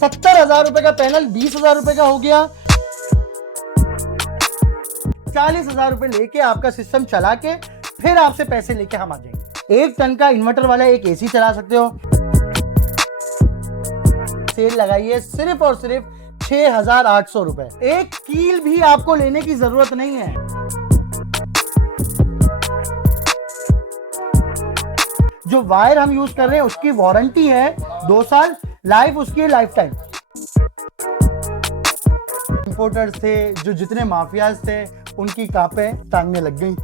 70,000 रुपए का पैनल 20,000 रुपए का हो गया। 40,000 रुपए लेके आपका सिस्टम चला के फिर आपसे पैसे लेके हम आ जाएंगे। 1 टन का इन्वर्टर वाला एक एसी चला सकते हो। सेल लगाइए सिर्फ और सिर्फ 6,800 रुपए। एक कील भी आपको लेने की जरूरत नहीं है। जो वायर हम यूज कर रहे हैं उसकी वारंटी है 2 साल, लाइफ उसकी लाइफ टाइम। इंपोर्टर्स थे, जो जितने माफियाज थे, उनकी कांपें टांगने लग गई।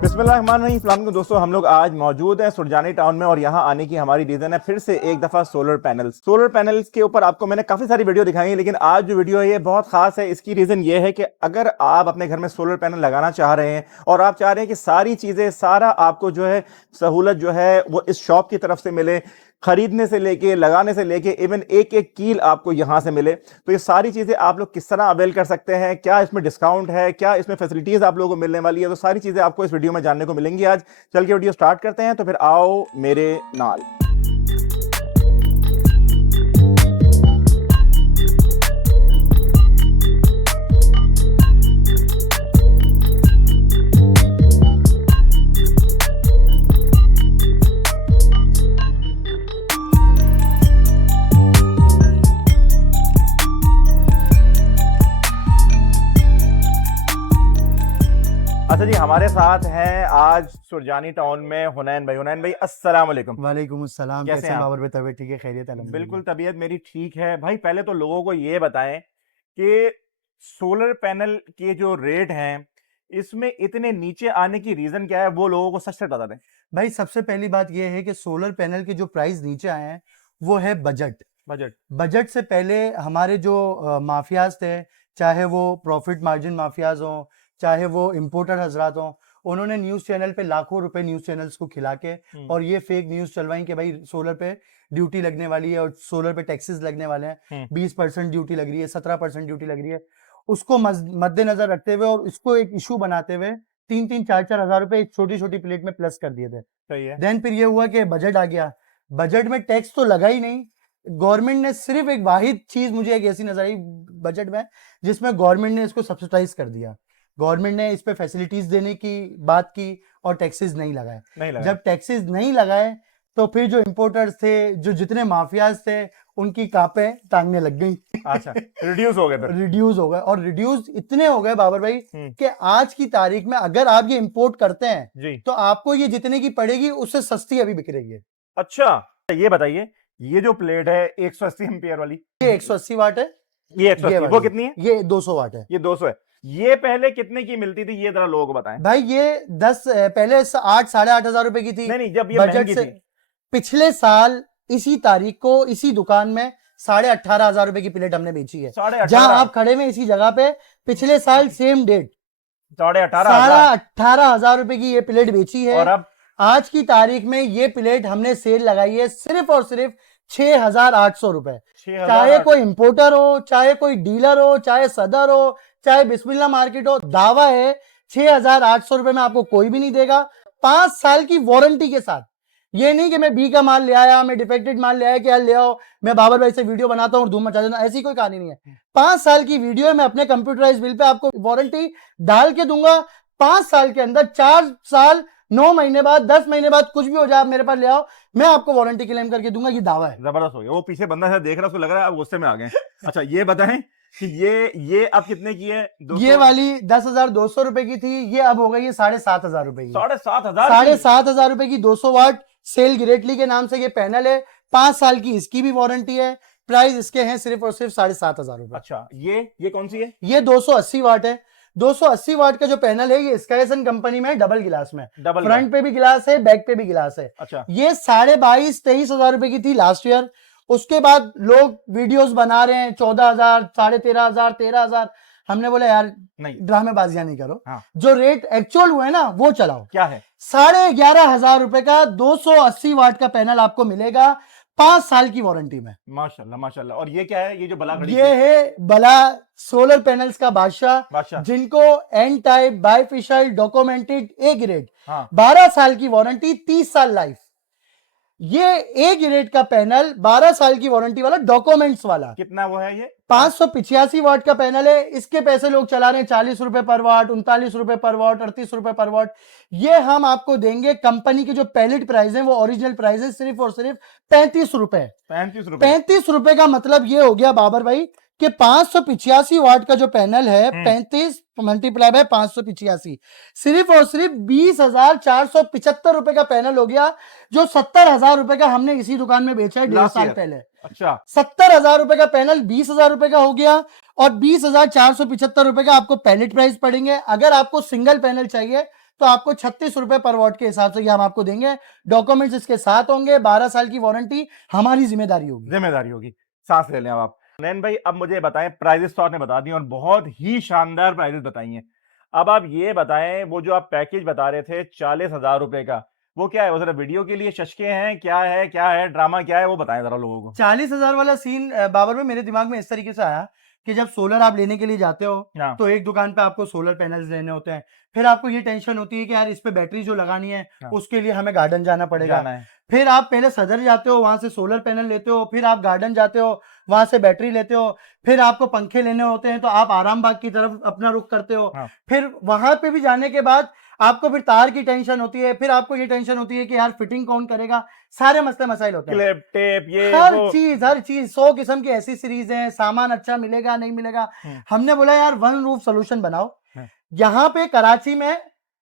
बिस्मिल्लाहिर्रहमानिर्रहीम दोस्तों, हम लोग आज मौजूद हैं सुरजानी टाउन में और यहाँ आने की हमारी रीजन है फिर से एक दफा सोलर पैनल्स के ऊपर आपको मैंने काफी सारी वीडियो दिखाई है, लेकिन आज जो वीडियो है ये बहुत खास है। इसकी रीजन ये है कि अगर आप अपने घर में सोलर पैनल लगाना चाह रहे हैं और आप चाह रहे हैं कि सारी चीजें सारा आपको जो है सहूलत जो है वो इस शॉप की तरफ से मिले, खरीदने से लेके लगाने से लेके इवन एक एक कील आपको यहां से मिले, तो ये सारी चीजें आप लोग किस तरह अवेल कर सकते हैं, क्या इसमें डिस्काउंट है, क्या इसमें फैसिलिटीज आप लोगों को मिलने वाली है, तो सारी चीजें आपको इस वीडियो में जानने को मिलेंगी। आज चल के वीडियो स्टार्ट करते हैं, तो फिर आओ मेरे नाल। अच्छा जी, हमारे साथ हैं आज सुरजानी टाउन में हुनैन भाई। हुनैन भाई अस्सलाम वालेकुम। वालेकुम अस्सलाम। कैसे कैसे हैं बाबर भाई? तबीयत ठीक है? खैरियत है? बिल्कुल तबीयत मेरी ठीक है भाई। पहले तो लोगों को ये बताएं कि सोलर पैनल के जो रेट हैं इसमें इतने नीचे आने की रीजन क्या है, वो लोगों को सच से बता दें। भाई सबसे पहली बात यह है कि सोलर पैनल के जो प्राइस नीचे आए हैं वो है बजट से पहले हमारे जो माफियाज थे, चाहे वो प्रॉफिट मार्जिन माफियाज हों, चाहे वो इंपोर्टर हजरात हों, उन्होंने न्यूज चैनल पे लाखों रुपए न्यूज चैनल्स को खिला के और ये फेक न्यूज चलवाई कि भाई सोलर पे ड्यूटी लगने वाली है और सोलर पे टैक्सेस लगने वाले हैं, 20% ड्यूटी लग रही है, 17% ड्यूटी लग रही है। उसको मद्देनजर रखते हुए और इसको एक इशू बनाते हुए 3-4 हजार रुपए एक छोटी छोटी प्लेट में प्लस कर दिए थे। सही है। देन फिर ये हुआ कि बजट आ गया। बजट में टैक्स तो लगा ही नहीं। गवर्नमेंट ने सिर्फ एक वाहिद चीज मुझे एक ऐसी नजर आई बजट में जिसमें गवर्नमेंट ने इसको सब्सिडाइज कर दिया। गवर्नमेंट ने इस पे फैसिलिटीज देने की बात की और टैक्सेस नहीं लगाए। जब टैक्सेस नहीं लगाए तो फिर जो इंपोर्टर्स थे, जो जितने माफियाज थे, उनकी कांपें टांगने लग गई। अच्छा, रिड्यूस हो गए। रिड्यूस हो गए और रिड्यूस इतने हो गए बाबर भाई कि आज की तारीख में अगर आप ये इंपोर्ट करते हैं तो आपको ये जितने की पड़ेगी उससे सस्ती अभी बिक रही है। अच्छा, ये बताइए, ये जो प्लेट है 180 एम्पियर वाली, ये 180 वाट है। ये 180, वो कितनी है? ये 200 वाट है। ये 200 है। ये पहले कितने की मिलती थी, ये जरा लोगों को बताएं। भाई ये 10 पहले 8 साढ़े 8 हजार रुपए की थी। नहीं, जब ये बजट से पिछले साल इसी तारीख को इसी दुकान में 18,500 रुपए की प्लेट हमने बेची है। जहां आप खड़े में इसी जगह पे पिछले साल सेम डेट 18,500 रुपए की ये प्लेट बेची है। और अब आज की तारीख में ये प्लेट हमने सेल लगाई है सिर्फ और सिर्फ 6,800 रुपए। चाहे कोई इंपोर्टर हो, चाहे कोई डीलर हो, चाहे सदर हो, चाहे बिस्मिल्लाह मार्केट हो, दावा है 6,800 रुपए में आपको कोई भी नहीं देगा। 5 साल की वारंटी के साथ। ये नहीं कि मैं बी का माल ले आया, मैं डिफेक्टेड माल ले आया कि यार ले आओ, मैं बाबर भाई से वीडियो बनाता हूँ और धूम मचा देता हूं, ऐसी कोई कहानी नहीं है। 5 साल की वीडियो है, मैं अपने कंप्यूटराइज बिल पे आपको वारंटी डाल के दूंगा। 5 साल के अंदर 4 साल 9 महीने बाद 10 महीने बाद कुछ भी हो जाए आप मेरे पास ले आओ, मैं आपको वारंटी क्लेम करके दूंगा। ये दावा है। जबरदस्त हो गया। वो पीछे बंदा है देख रहा, उसको लग रहा है आप गुस्से में आ गए। अच्छा, ये बताएं कि ये अब कितने की है? ये वाली 10,200 रुपए की थी, ये अब हो गई है 7,500 रुपए की। 7,500 रुपए की 200 वाट सेल गिरेटली के नाम से ये पैनल है। 5 साल की इसकी भी वारंटी है। प्राइस इसके हैं सिर्फ और सिर्फ 7,500 रुपए। अच्छा, ये कौन सी है? ये 280 वाट है। 280 वाट का जो पैनल है ये स्काईसन कंपनी में डबल गिलास में, फ्रंट पे भी गिलास है, बैक पे भी गिलास है। अच्छा, ये 22,500-23 हजार रुपए की थी लास्ट ईयर। उसके बाद लोग वीडियोस बना रहे हैं 14,000, 13,500, 13,000। हमने बोला यार नहीं, ड्रामेबाजियां नहीं करो। हाँ। जो रेट एक्चुअल हुए ना वो चलाओ। क्या है? 11,500 रुपए का 280 वाट का पैनल आपको मिलेगा 5 साल की वारंटी में। माशाल्लाह माशाल्लाह। और ये क्या है? ये जो बला घड़ी, ये है बला सोलर पैनल्स का बादशाह, जिनको N type bifacial documented A grade, 12 साल की वारंटी, 30 साल लाइफ। ये एक यूनिट का पैनल 12 साल की वारंटी वाला, डॉक्यूमेंट्स वाला। कितना वो है ये? 585 वाट का पैनल है। इसके पैसे लोग चला रहे हैं 40 रुपए पर वाट, 39 रुपए पर वाट, 38 रुपए पर वाट। ये हम आपको देंगे, कंपनी की जो पैलेट प्राइस है वो ओरिजिनल प्राइस है सिर्फ और सिर्फ 35 रुपए। 35 रुपए का मतलब ये हो गया बाबर भाई कि 585 वाट का जो पैनल है, 35 मल्टीप्लाई बाय 585, सिर्फ और सिर्फ 20,475 रुपए का पैनल हो गया, जो 70,000 रुपए का हमने इसी दुकान में बेचा है 1.5 साल पहले। अच्छा, 70,000 रुपए का पैनल 20,000 रुपए का हो गया, और 20,475 रुपए का आपको पैलेट प्राइस पड़ेंगे। अगर आपको सिंगल पैनल चाहिए तो आपको 36 रुपए पर वॉट के हिसाब से ये हम आपको देंगे। डॉक्यूमेंट्स इसके साथ होंगे, 12 साल की वारंटी हमारी जिम्मेदारी होगी। सांस ले लें आप। नैन भाई, अब मुझे बताएं, प्राइजेस तो आपने बता दिए और बहुत ही शानदार प्राइजेस बताई हैं। अब आप ये बताएं, वो जो आप पैकेज बता रहे थे 40,000 रुपए का, वो क्या है? वो जरा वीडियो के लिए शशके हैं, क्या है ड्रामा क्या है, वो बताएं जरा लोगों को। 40,000 वाला सीन बाबर में मेरे दिमाग में इस तरीके से आया कि जब सोलर आप लेने के लिए जाते हो तो एक दुकान पे आपको सोलर पैनल्स लेने होते हैं, फिर आपको ये टेंशन होती है कि यार इस पे बैटरी जो लगानी है उसके लिए हमें गार्डन जाना पड़ेगा। फिर आप पहले सदर जाते हो, वहां से सोलर पैनल लेते हो, फिर आप गार्डन जाते हो, वहां से बैटरी लेते हो, फिर आपको पंखे लेने होते हैं तो आप आराम बाग की तरफ अपना रुख करते हो। फिर वहां पे भी जाने के बाद आपको फिर तार की टेंशन होती है, फिर आपको ये टेंशन होती है कि यार फिटिंग कौन करेगा, सारे मसले मसाइल होते हैं, क्लिप टेप, ये हर चीज 100 किस्म की ऐसी सीरीज है, सामान अच्छा मिलेगा नहीं मिलेगा। हमने बोला यार वन रूफ सोल्यूशन बनाओ, यहाँ पे कराची में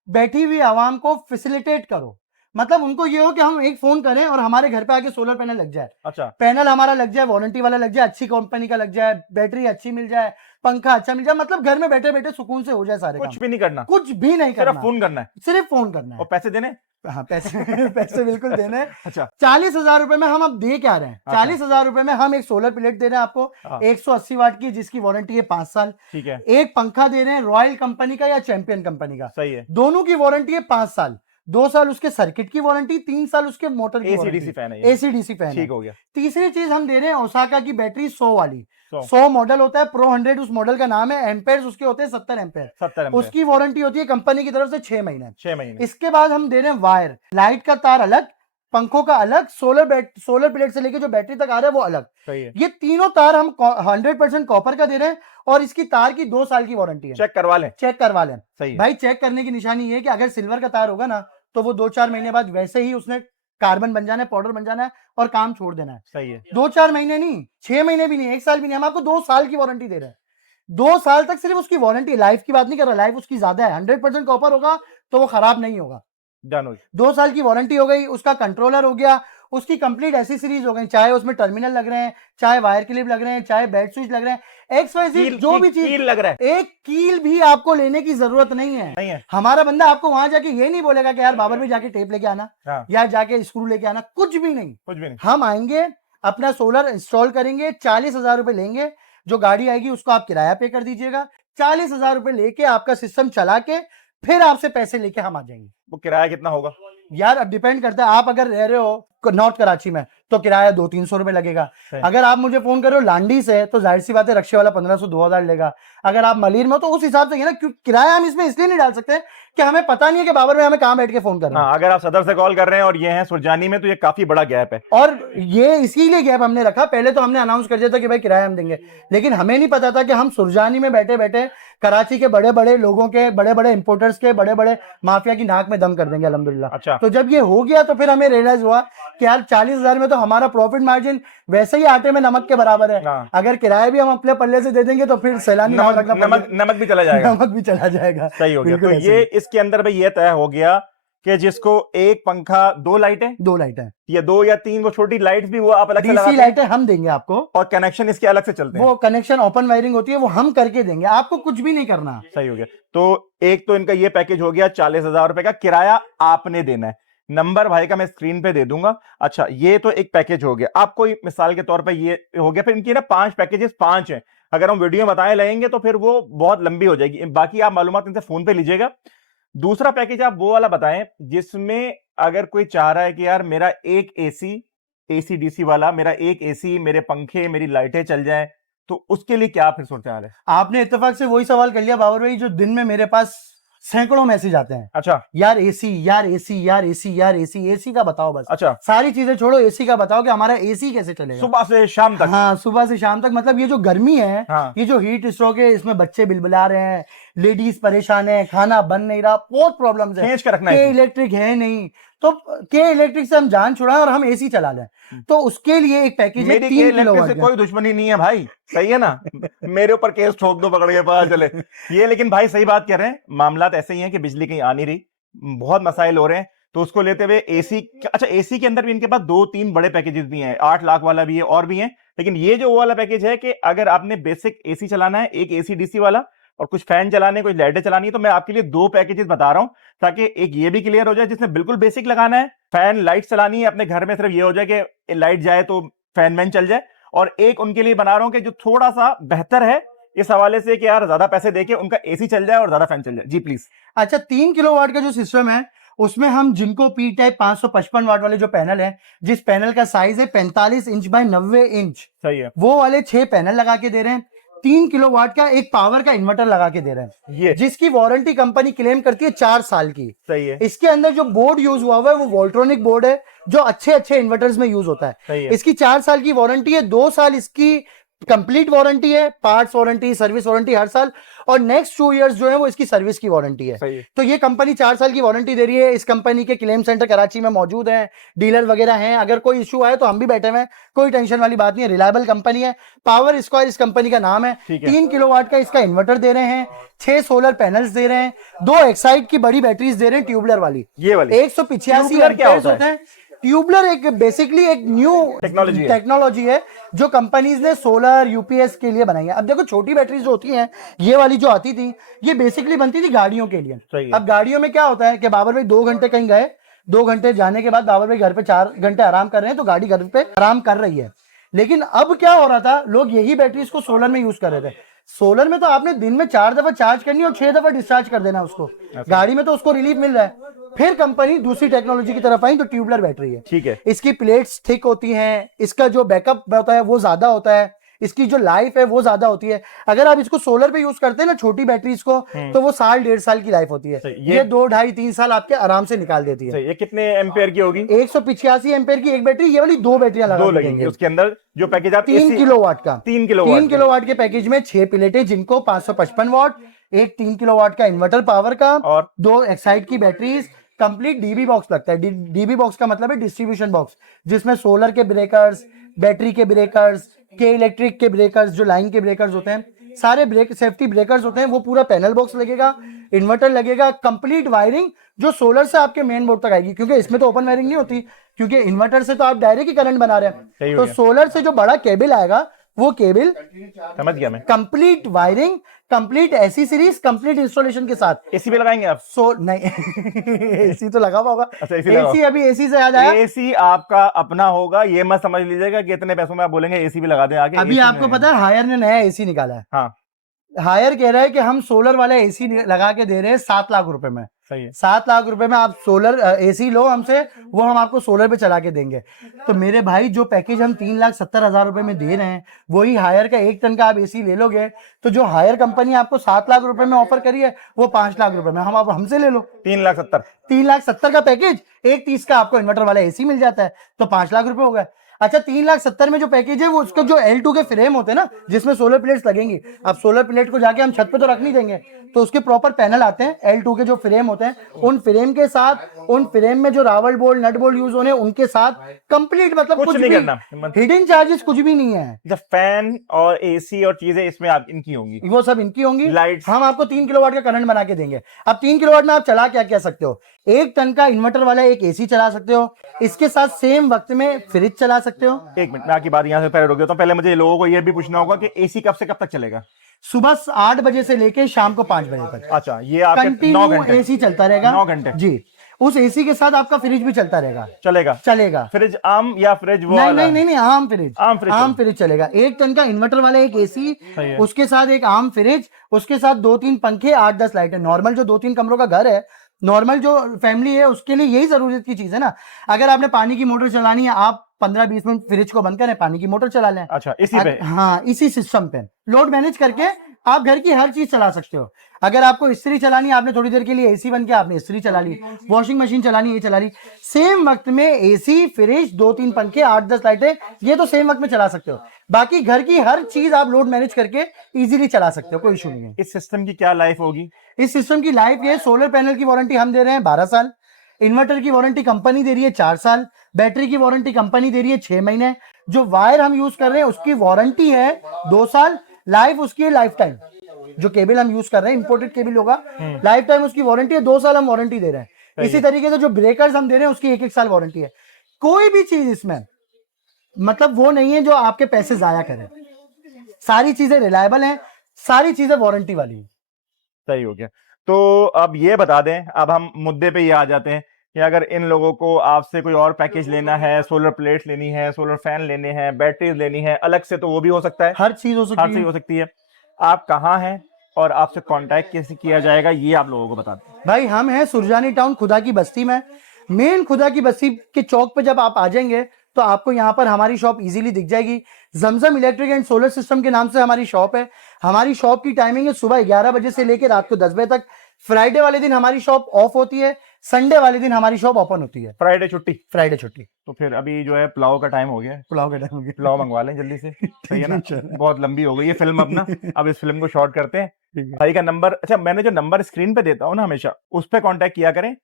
बैठी हुई आवाम को फैसिलिटेट करो, मतलब उनको ये हो कि हम एक फोन करें और हमारे घर पे आके सोलर पैनल लग जाए। अच्छा, पैनल हमारा लग जाए, वारंटी वाला लग जाए, अच्छी कंपनी का लग जाए, बैटरी अच्छी मिल जाए, पंखा अच्छा मिल जाए, मतलब घर में बैठे बैठे सुकून से हो जाए सारे कुछ भी नहीं करना, कुछ भी नहीं करना, सिर्फ फोन करना है, सिर्फ फोन करना है और पैसे देने। हाँ, पैसे पैसे बिल्कुल देने। अच्छा, 40,000 रुपए में हम अब दे क्या रहे हैं? 40,000 रुपए में हम एक सोलर प्लेट दे रहे हैं आपको 180 वाट की, जिसकी वारंटी है 5 साल। ठीक है। एक पंखा दे रहे हैं रॉयल कंपनी का या चैंपियन कंपनी का, सही है। दोनों की वारंटी है 5 साल, 2 साल उसके सर्किट की वारंटी, 3 साल उसके मोटर की एसी-डीसी फैन है, एसी-डीसी फैन। ठीक हो गया। तीसरी चीज हम दे रहे हैं ओसाका की बैटरी 100 वाली, 100 मॉडल होता है, प्रो 100 उस मॉडल का नाम है, एम्पेयर्स उसके होते हैं 70 एम्पेयर, उसकी वारंटी होती है कंपनी की तरफ से 6 महीने। इसके बाद हम दे रहे हैं वायर, लाइट का तार अलग, पंखों का अलग, सोलर प्लेट से लेके जो बैटरी तक आ रहा है वो अलग। सही है। ये तीनों तार हम 100% कॉपर का दे रहे हैं, और इसकी तार की 2 साल की वारंटी है। चेक करवा लें। सही है भाई, चेक करने की निशानी ये है कि अगर सिल्वर का तार होगा ना तो वो 2-4 महीने बाद वैसे ही उसने कार्बन बन जाना है, पाउडर बन जाना है और काम छोड़ देना है। सही है। 2-4 महीने नहीं, 6 महीने भी नहीं, 1 साल भी नहीं, हम आपको 2 साल की वारंटी दे रहे हैं। 2 साल तक सिर्फ उसकी वारंटी, लाइफ की बात नहीं कर रहा, लाइफ उसकी ज्यादा है, 100% कॉपर होगा तो वो खराब नहीं होगा। 2 साल की वारंटी हो गई, उसका कंट्रोलर हो गया, उसकी कंप्लीट एसेसरीज हो गई, चाहे उसमें टर्मिनल लग रहे हैं, चाहे वायर क्लिप लग रहे हैं, चाहे बेड स्विच लग रहे हैं, XYZ जो भी चीज लग रहा है, एक कील भी आपको लेने की जरूरत नहीं है। हमारा बंदा आपको वहां जाके ये नहीं बोलेगा कि यार बाबर भी जाके टेप लेके आना या जाके स्क्रू लेके आना, कुछ भी नहीं। हम आएंगे, अपना सोलर इंस्टॉल करेंगे, 40,000 रुपए लेंगे, जो गाड़ी आएगी उसको आप किराया पे कर दीजिएगा, 40,000 रुपए लेके आपका सिस्टम चला के फिर आपसे पैसे लेके हम आ जाएंगे। वो किराया कितना होगा यार? अब डिपेंड करता है, आप अगर रह रहे हो नॉर्थ कराची में तो किराया 200-300 रुपए लगेगा। अगर आप मुझे फोन करो लांडी से तो जाहिर सी बात है रिक्शे वाला 1500-2000 लेगा। अगर आप मलिर में तो उस हिसाब से ना, किराया हम इसमें इसलिए नहीं डाल सकते कि हमें पता नहीं है कि बाबर में हमें कहां बैठ के फोन करना है। अगर आप सदर से कॉल कर रहे हैं और ये है सुरजानी में तो ये काफी बड़ा गैप है, और ये इसीलिए गैप हमने रखा। पहले तो हमने अनाउंस कर दिया था कि भाई किराया हम देंगे, लेकिन हमें नहीं पता था कि हम सुरजानी में बैठे बैठे कराची के बड़े बड़े लोगों के, बड़े बड़े इंपोर्टर्स के, बड़े बड़े माफिया की नाक में दम कर देंगे अल्हम्दुलिल्लाह। अच्छा। तो जब ये हो गया तो फिर हमें रियलाइज हुआ कि यार 40,000 में तो हमारा प्रॉफिट मार्जिन वैसे ही आटे में नमक के बराबर है। अगर किराया भी हम अपने पल्ले से दे देंगे तो फिर सैलानी नमक भी चला जाएगा। नमक भी चला जाएगा। सही हो गया। तो ये इसके अंदर भाई ये तय हो गया कि जिसको एक पंखा, 2 लाइटें या 2 या 3 वो छोटी लाइट्स भी वो आप अलग से लगाते हैं, लाइटें हम देंगे आपको, और कनेक्शन इसके अलग से चलते हैं। वो कनेक्शन ओपन वायरिंग होती है, वो हम करके देंगे, आपको कुछ भी नहीं करना। सही हो गया। तो एक तो इनका ये पैकेज हो गया 40,000 रुपए का, किराया आपने देना है। नंबर भाई का मैं स्क्रीन पे दे दूंगा। अच्छा, ये तो एक पैकेज हो गया आपको, मिसाल के तौर पे ये हो गया। फिर इनकी ना 5 पैकेजेस 5 हैं, अगर हम वीडियो बताए लेंगे तो फिर वो बहुत लंबी हो जाएगी, बाकी आप मालूमात इनसे फोन पे लीजिएगा। दूसरा पैकेज आप वो वाला बताएं जिसमें अगर कोई चाह रहा है कि यार मेरा एक एसी डीसी वाला, मेरा एक एसी, मेरे पंखे, मेरी लाइटें चल जाएं, तो उसके लिए क्या फिर सूरत हाल है? आपने इत्तेफाक से वही सवाल कर लिया बाबर भाई जो दिन में मेरे पास सैकड़ों मैसेज आते हैं, अच्छा यार एसी, यार एसी, यार एसी, यार एसी, एसी का बताओ बस। अच्छा, सारी चीजें छोड़ो, एसी का बताओ कि हमारा एसी कैसे चलेगा सुबह से शाम तक। हाँ, सुबह से शाम तक। मतलब ये जो गर्मी है, हाँ। ये जो हीट स्ट्रोक है, इसमें बच्चे बिलबिला रहे हैं, लेडीज परेशान है, खाना बन नहीं रहा, बहुत प्रॉब्लम्स है। खींच के रखना के है। इलेक्ट्रिक है नहीं, तो के इलेक्ट्रिक से हम जान छुड़ाएं और हम एसी चला लें, तो उसके लिए एक पैकेज है मेरी 3 के इलेक्ट्रिक किलोवाट से का। कोई दुश्मनी नहीं है भाई, सही है ना। मेरे ऊपर केस ठोक दो पकड़ के, पता चले ये। लेकिन भाई सही बात कह रहे हैं, मामला ऐसे ही है कि बिजली कहीं आ नहीं रही, बहुत मसाइल हो रहे हैं। तो उसको लेते हुए एसी, अच्छा एसी के अंदर भी इनके पास 2-3 बड़े पैकेजेस भी हैं, 8 लाख वाला भी है और भी है। लेकिन ये जो वो वाला पैकेज है कि अगर आपने बेसिक एसी चलाना है, एक एसी डीसी वाला, और कुछ फैन चलाने, कुछ लाइटें चलानी है, तो मैं आपके लिए 2 पैकेजेस बता रहा हूं, ताकि एक ये भी क्लियर हो जाए जिसमें बिल्कुल बेसिक लगाना है, फैन लाइट चलानी है अपने घर में, सिर्फ ये हो जाए कि लाइट जाए तो फैन मैन चल जाए। और एक उनके लिए बना रहा हूं कि जो थोड़ा सा बेहतर है इस हवाले से कि यार ज्यादा पैसे देके उनका एसी चल जाए और ज्यादा फैन चल जाए। जी प्लीज। अच्छा, 3 किलोवाट का जो सिस्टम है, उसमें हम जिनको पी टाइप 555 वाट वाले जो पैनल है, जिस पैनल का साइज है 45 इंच बाय 90 इंच, सही है, वो वाले 6 पैनल लगा के दे रहे हैं। 3 किलोवाट का एक पावर का इन्वर्टर लगा के दे रहे हैं, ये जिसकी वारंटी कंपनी क्लेम करती है 4 साल की। सही है, इसके अंदर जो बोर्ड यूज हुआ है वो वोल्ट्रॉनिक बोर्ड है, जो अच्छे अच्छे इन्वर्टर्स में यूज होता सही है। है। इसकी 4 साल की वारंटी है, 2 साल इसकी कंप्लीट वारंटी है, पार्ट्स वारंटी, सर्विस वारंटी हर साल, और नेक्स्ट 2 इयर्स जो है वो इसकी सर्विस की वारंटी है। सही है। तो ये कंपनी 4 साल की वारंटी दे रही है। इस कंपनी के क्लेम सेंटर कराची में मौजूद हैं, डीलर वगैरह हैं, अगर कोई इशू आए तो हम भी बैठे हुए हैं, कोई टेंशन वाली बात नहीं है। रिलायबल कंपनी है, पावर स्क्वायर इस कंपनी का नाम है। 3 किलोवाट का इसका इन्वर्टर दे रहे हैं, 6 सोलर पैनल्स दे रहे हैं, 2 एक्साइड की बड़ी बैटरीज दे रहे हैं, ट्यूबलर वाली, ये वाली 185 ट्यूबलर क्या एम्पेयर्स होता है? होते हैं। ट्यूबलर एक बेसिकली एक न्यू टेक्नोलॉजी है जो कंपनीज ने सोलर यूपीएस के लिए बनाई है। अब देखो, छोटी बैटरीज जो होती हैं, ये वाली जो आती थी, ये बेसिकली बनती थी गाड़ियों के लिए। अब गाड़ियों में क्या होता है कि बाबर भाई 2 घंटे कहीं गए, 2 घंटे जाने के बाद बाबर भाई घर पे 4 घंटे आराम कर रहे हैं, तो गाड़ी घर पे आराम कर रही है। लेकिन अब क्या हो रहा था, लोग यही बैटरीज को सोलर में यूज कर रहे थे। सोलर में तो आपने दिन में 4 दफा चार्ज करनी है और 6 दफा डिस्चार्ज कर देना उसको, गाड़ी में तो उसको रिलीफ मिल रहा है। फिर कंपनी दूसरी टेक्नोलॉजी की तरफ आई, तो ट्यूबलर बैटरी है। ठीक है। इसकी प्लेट्स थिक होती हैं, इसका जो बैकअप होता है वो ज्यादा होता है, इसकी जो लाइफ है वो ज्यादा होती है। अगर आप इसको सोलर पे यूज करते हैं ना, छोटी बैटरीज को, तो वो 1.5 साल की लाइफ होती है। ये 2, 2.5, 3 साल आपके आराम से निकाल देती है। ये कितने एम्पेयर की होगी? 185 एम्पेयर की एक बैटरी, ये वाली 2 बैटरियां लगा लगेंगी उसके अंदर। जो पैकेज आप 3 किलोवाट का, 3 किलोवाट के पैकेज में 6 प्लेटें, जिनको 555 वाट, एक 3 किलोवाट का इन्वर्टर पावर का, और 2 एक्साइड की बैटरीज, कंप्लीट डीबी बॉक्स लगता है। डीबी बॉक्स का मतलब है डिस्ट्रीब्यूशन बॉक्स, जिसमें सोलर के ब्रेकर्स, बैटरी के ब्रेकर्स, के इलेक्ट्रिक के ब्रेकर्स, जो लाइन के ब्रेकर्स होते हैं, सारे ब्रेक सेफ्टी ब्रेकर्स होते हैं, वो पूरा पैनल बॉक्स लगेगा, इन्वर्टर लगेगा, कंप्लीट वायरिंग जो सोलर से आपके मेन बोर्ड तक आएगी, क्योंकि इसमें तो ओपन वायरिंग नहीं होती, क्योंकि इन्वर्टर से तो आप डायरेक्ट ही करंट बना रहे हैं। तो सोलर से जो बड़ा केबल आएगा, वो केबल, समझ गया मैं, complete wiring, complete AC series, complete installation के साथ। एसी भी लगाएंगे आप? नहीं एसी तो लगा हुआ होगा। अच्छा, एसी अभी एसी से याद आया, एसी आपका अपना होगा, ये मत समझ लीजिएगा कि इतने पैसों में आप बोलेंगे एसी भी लगा दें आगे। अभी आपको पता है हायर ने नया एसी निकाला है। हाँ, हायर कह रहा है कि हम सोलर वाला एसी लगा के दे रहे हैं 7 लाख रुपए में। सही है। 7 लाख रुपए में आप सोलर एसी लो हमसे, वो हम आपको सोलर पे चला के देंगे। तो मेरे भाई, जो पैकेज हम 3,70,000 रुपए में दे रहे हैं, वही हायर का 1 टन का आप एसी ले लोगे, तो जो हायर कंपनी आपको 7 लाख रुपए में ऑफर करी है, वो 5 लाख रुपए में हम आप हमसे ले लो। 3,70,000, 3,70,000 का पैकेज, 1,30,000 का आपको इन्वर्टर वाला एसी मिल जाता है, तो 5 लाख रुपए हो गए। अच्छा, 3,70,000 में जो पैकेज है, वो उसका जो L2 के फ्रेम होते हैं ना, जिसमें सोलर प्लेट्स लगेंगी, अब सोलर प्लेट को जाके हम छत पे तो रख नहीं देंगे, तो उसके प्रॉपर पैनल आते हैं, L2 के जो फ्रेम होते हैं, उन फ्रेम के साथ, उन फ्रेम में जो रावल बोल्ट, नट बोल्ट यूज होने, उनके साथ कंप्लीट, मतलब कुछ नहीं करना, हिडन चार्जेस कुछ भी नहीं है। जब फैन और एसी और चीजें इसमें आप इनकी होंगी, वो सब इनकी होंगी। लाइट्स हम आपको 3 किलोवाट का करंट बना के देंगे। अब 3 किलोवाट में आप चला क्या क्या सकते हो? 1 टन का इन्वर्टर वाला एक एसी चला सकते हो, इसके साथ सेम वक्त में फ्रिज चला सकते हो। 1 मिनट, मैं आपकी बात यहाँ से पहले रोक देता हूँ। पहले मुझे लोगों को यह भी पूछना होगा कि एसी कब से कब तक चलेगा? सुबह 8 बजे से लेके शाम को 5 बजे तक। अच्छा, ये आपके 9 घंटे एसी चलता रहेगा। 9 घंटे जी। उस एसी के साथ आपका फ्रिज भी चलता रहेगा। चलेगा। फ्रिज आम या फ्रिज वो? नहीं, आम फ्रिज चलेगा। 1 टन का इन्वर्टर वाला एक एसी, उसके साथ एक आम फ्रिज, उसके साथ 2-3 पंखे, 8-10 लाइटें। नॉर्मल जो 2-3 कमरों का घर है, नॉर्मल जो फैमिली है, उसके लिए यही जरूरत की चीज है ना। अगर आपने पानी की मोटर चलानी है, आप 15-20 मिनट फ्रिज को बंद करें, पानी की मोटर चला लें। अच्छा, इसी पे? हाँ, इसी सिस्टम पे लोड मैनेज करके आप घर की हर चीज चला सकते हो। अगर आपको इस्त्री चलानी है, आपने थोड़ी देर के लिए एसी बन के आपने इस्त्री चला ली, वॉशिंग मशीन चलानी ये चला ली, सेम वक्त में एसी, फ्रिज, 2-3 पंखे, 8-10 लाइटें, ये तो सेम वक्त में चला सकते हो। बाकी घर की हर चीज आप लोड मैनेज करके इजीली चला सकते हो, कोई इशू नहीं है। इस सिस्टम की क्या लाइफ होगी? इस सिस्टम की लाइफ ये, सोलर पैनल की वारंटी हम दे रहे हैं 12 साल, इन्वर्टर की वारंटी कंपनी दे रही है 4 साल, बैटरी की वारंटी कंपनी दे रही है 6 महीने, जो वायर हम यूज कर रहे हैं उसकी वारंटी है 2 साल, लाइफ उसकी है लाइफ टाइम। जो केबल हम यूज कर रहे हैं इंपोर्टेड केबल होगा, लाइफ टाइम उसकी वारंटी है, 2 साल हम वारंटी दे रहे हैं। इसी तरीके से जो ब्रेकर्स हम दे रहे हैं उसकी 1-1 साल वारंटी है। कोई भी चीज इसमें मतलब वो नहीं है जो आपके पैसे जाया करे, सारी चीजें रिलायबल हैं, सारी चीजें वारंटी वाली है। सही हो गया। तो अब ये बता दें, अब हम मुद्दे पे ये आ जाते हैं कि अगर इन लोगों को आपसे कोई और पैकेज लेना है, सोलर प्लेट्स लेनी है, सोलर फैन लेने हैं, बैटरीज लेनी है अलग से, तो वो भी हो सकता है, हर चीज हो हर सकती चीज है। हो सकती है। आप कहाँ हैं और आपसे कांटेक्ट कैसे किया जाएगा, ये आप लोगों को बता दें। भाई हम हैं सुरजानी टाउन, खुदा की बस्ती में, मेन खुदा की बस्ती के चौक पे जब आप आ जाएंगे तो आपको यहाँ पर हमारी शॉप इजीली दिख जाएगी। जमजम इलेक्ट्रिक एंड सोलर सिस्टम के नाम से हमारी शॉप है। हमारी शॉप की टाइमिंग है सुबह 11 बजे से लेकर रात को 10 बजे तक। फ्राइडे वाले दिन हमारी शॉप ऑफ होती है, संडे वाले दिन हमारी शॉप ओपन होती है। फ्राइडे छुट्टी? फ्राइडे छुट्टी। तो फिर अभी जो है पुलाव का टाइम हो गया है, पुलाव का टाइम हो गया, पुलाव मंगवा लें जल्दी से, सही है ना? चलो। बहुत लंबी हो गई ये फिल्म अपना, अब इस फिल्म को शॉर्ट करते हैं। ठीक है। भाई का नंबर, अच्छा मैंने जो नंबर स्क्रीन पे देता हूँ ना हमेशा, उस पर कांटेक्ट किया करें,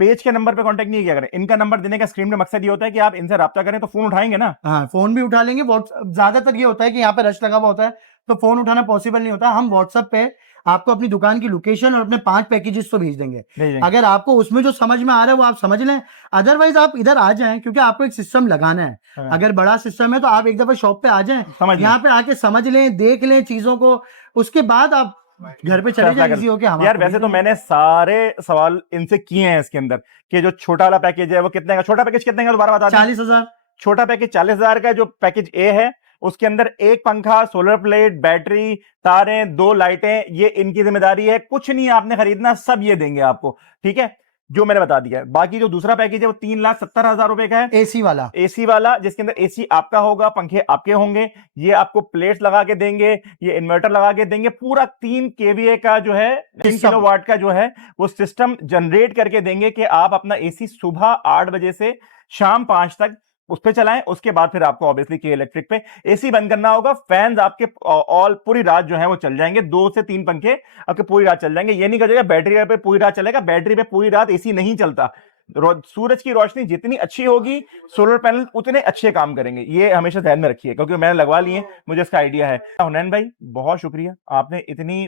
पेज के नंबर पे कांटेक्ट नहीं किया करें। इनका नंबर देने का स्क्रीन पे मकसद ये होता है कि आप इनसे राब्ता करें तो फोन उठाएंगे ना। हाँ, फोन भी उठा लेंगे। ज्यादातर ये होता है कि यहाँ पे रश लगा हुआ होता है तो फोन उठाना पॉसिबल नहीं होता। हम व्हाट्सएप पे आपको अपनी दुकान की लोकेशन और अपने 5 पैकेजेस तो भेज देंगे। अगर आपको उसमें जो समझ में आ रहा है वो आप समझ लें, अदरवाइज आप इधर आ जाएं, क्योंकि आपको एक सिस्टम लगाना है। हाँ। अगर बड़ा सिस्टम है तो आप एक दफा शॉप पे आ जाएं, यहाँ पे आके समझ लें, देख लें चीजों को, उसके बाद आप घर पे चले जाए इजी होके। हम यार वैसे तो मैंने सारे सवाल इनसे किए हैं इसके अंदर कि जो छोटा वाला पैकेज है वो कितने का, छोटा पैकेज कितने का दोबारा बता दें। 40,000। छोटा पैकेज 40,000 का। जो पैकेज ए है उसके अंदर एक पंखा, सोलर प्लेट, बैटरी, तारें, 2 लाइटें, ये इनकी जिम्मेदारी है, कुछ नहीं आपने खरीदना, सब ये देंगे आपको, ठीक है, जो मैंने बता दिया है। बाकी जो दूसरा पैकेज है वो 3,70,000 रुपए का है, एसी वाला। एसी वाला, जिसके अंदर एसी आपका होगा, पंखे आपके होंगे, ये आपको प्लेट्स लगा के देंगे, ये इन्वर्टर लगा के देंगे, पूरा 3 केवीए का जो है, 3 किलोवाट का जो है वो सिस्टम जनरेट करके देंगे कि आप अपना एसी सुबह 8 बजे से शाम 5 तक उस पे चलाएं। उसके बाद फिर आपको ऑब्वियसली के इलेक्ट्रिक पे एसी बंद करना होगा। फैंस आपके ऑल पूरी रात जो है वो चल जाएंगे, 2 से 3 पंखे आपके पूरी रात चल जाएंगे। ये नहीं कहेगा बैटरी पे पूरी रात चलेगा, बैटरी पे पूरी रात एसी नहीं चलता। सूरज की रोशनी जितनी अच्छी होगी सोलर पैनल उतने अच्छे काम करेंगे, ये हमेशा ध्यान में रखिए, क्योंकि मैंने लगवा लिए, मुझे इसका आइडिया है। हुनैन भाई बहुत शुक्रिया, आपने इतनी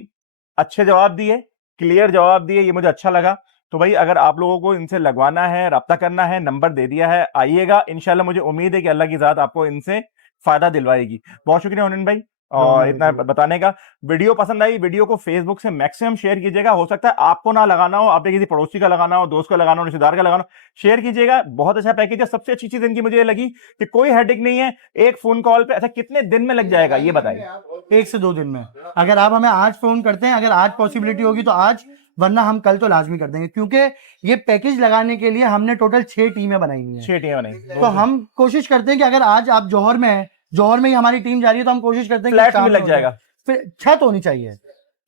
अच्छे जवाब दिए, क्लियर जवाब दिए, ये मुझे अच्छा लगा। तो भाई अगर आप लोगों को इनसे लगवाना है, राब्ता करना है, नंबर दे दिया है, आइएगा। इंशाल्लाह मुझे उम्मीद है कि अल्लाह की ज़ात आपको इनसे फायदा दिलवाएगी। बहुत शुक्रिया हुनैन भाई और इतना बताने का। वीडियो पसंद आई, वीडियो को फेसबुक से मैक्सिमम शेयर कीजिएगा। हो सकता है आपको ना लगाना हो, आपने किसी पड़ोसी का लगाना हो, दोस्त का लगाना हो, रिश्तेदार का लगाना हो, शेयर कीजिएगा। बहुत अच्छा पैकेज है। सबसे अच्छी चीज इनकी मुझे ये लगी कि कोई हेडेक नहीं है, एक फोन कॉल पे। अच्छा कितने दिन में लग जाएगा ये बताइए? 1 से 2 दिन में। अगर आप हमें आज फोन करते हैं, अगर आज पॉसिबिलिटी होगी तो आज, वरना हम कल तो लाजमी कर देंगे, क्योंकि ये पैकेज लगाने के लिए हमने टोटल 6 टीमें बनाई हुई हैं। 6 टीमें बनाई। तो हम कोशिश करते हैं कि अगर आज आप जौहर में हैं, जौहर में ही हमारी टीम जा रही है, तो हम कोशिश करते हैं फ्लैट भी लग जाएगा, फिर छत होनी चाहिए,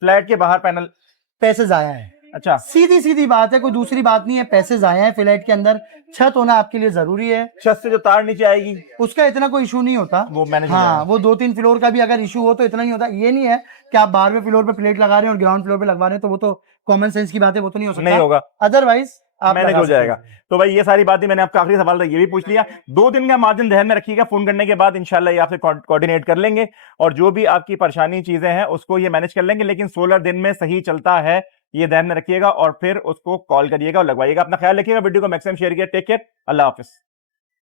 फ्लैट के बाहर पैनल। पैसे जाया है। अच्छा सीधी सीधी बात है, कोई दूसरी बात नहीं है, पैसे जाया है। फ्लैट के अंदर छत होना आपके लिए जरूरी है। छत से जो तार नीचे आएगी उसका इतना कोई इशू नहीं होता, वो मैनेज हो हाँ, जाएगा। वो 2-3 फ्लोर का भी अगर इशू हो तो इतना नहीं होता। ये नहीं है कि आप 12वें फ्लोर पे प्लेट लगा रहे हैं और ग्राउंड फ्लोर पे लगवा रहे हैं, तो वो तो कॉमन सेंस की बात है, वो तो नहीं हो सकता, नहीं होगा, अदरवाइज आप मैनेज लगा हो सकते जाएगा। हैं। तो भाई ये सारी बातें मैंने आपका आखिरी सवाल था ये भी पूछ लिया। 2 दिन का मार्जिन ध्यान में रखिएगा, फोन करने के बाद इंशाल्लाह ये आपसे कोऑर्डिनेट कर लेंगे और जो भी आपकी परेशानी चीजें हैं उसको ये मैनेज कर लेंगे। लेकिन सोलर दिन में सही चलता है, ये ध्यान में रखिएगा और फिर उसको कॉल करिएगा और लगवाइएगा। अपना ख्याल रखिएगा, वीडियो को मैक्सिमम शेयर किया। टेक केयर, अल्लाह हाफिज।